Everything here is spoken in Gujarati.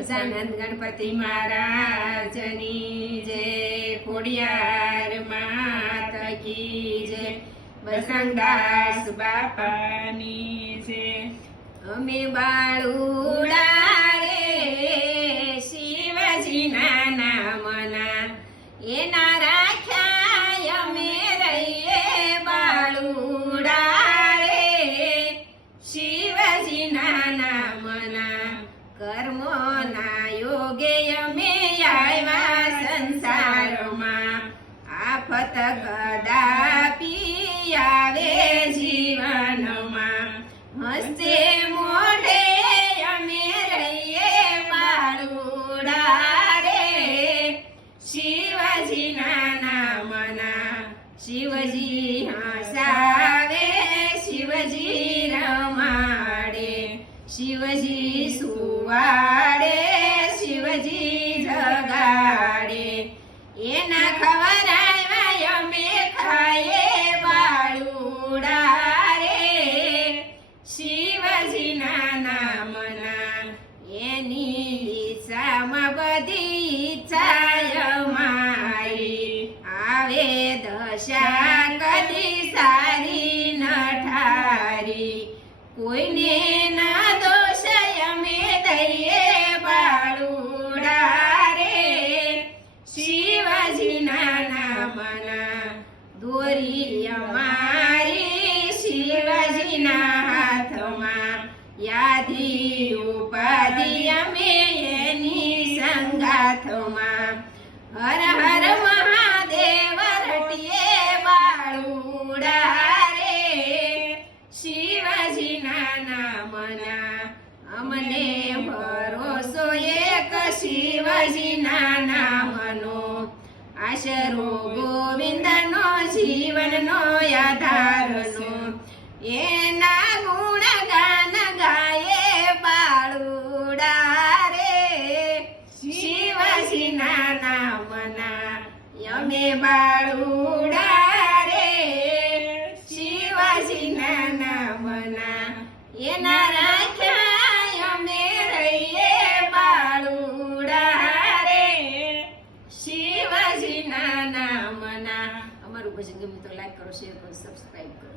ગજાનંદ ગણપતિ મહારાજની જય ખોડિયાર માત કી જય બસંગદાસ બાપાની જય અમે બાળુડા રે શિવજીના નામના. એના રાખ્યા કર્મોના યોગે અમે આવ્યા સંસારમાં આફત કદાપી આવે જીવનમાં હસ્તે મોઢે અમે રહીએ મારુડારે રે શિવજીના નામના શિવજી હસાવે શિવજી રમાડે શિવજી એના ખવરાવ્યા અમે ખાઈએ બાળુડા રે શિવજીના નામના એની ઈચ્છામાં બધી ઈચ્છા અમારી આવે દશા કદી દોરી અમારી શિવજીના હાથમાં યાદી ઉપાધિ અમે એની સંગાથમાં. હર હર મહાદેવ રટીએ બાળુડા રે. શિવજીના નામના અમને ભરોસો એક શિવજીના આશરો ગોવિંદનો જીવનનો આધારનો એના ગુણ ગાન ગાયે પાડુડા રે શિવજીના નામના યમે બાળુડા આપણું ભજન ગમ્યું તો લાઈક કરો શેર કરો સબસ્ક્રાઈબ કરો.